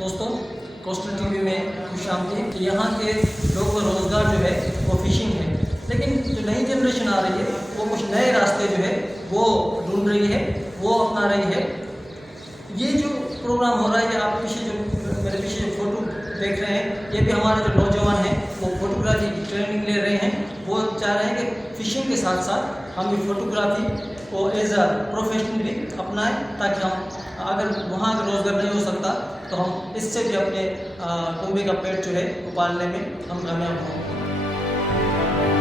दोस्तों, coastal TV में खुश आमदीद। यहाँ के लोगों का रोज़गार जो है वो फिशिंग है, लेकिन जो नई जनरेशन आ रही है वो कुछ नए रास्ते जो है वो ढूंढ रही है, वो अपना रही है। ये जो प्रोग्राम हो रहा है, आप मेरे पीछे जो फोटो देख रहे हैं, ये भी हमारे जो नौजवान हैं वो फोटोग्राफी की ट्रेनिंग ले रहे हैं। वो चाह रहे हैं कि फिशिंग के साथ साथ हम ये फोटोग्राफी को एज अ प्रोफेशन भी अपनाएं, ताकि हम अगर वहाँ का रोज़गार नहीं हो सकता तो हम इससे भी अपने कुंबे का पेट जो है वो पालने में हम कामयाब हों।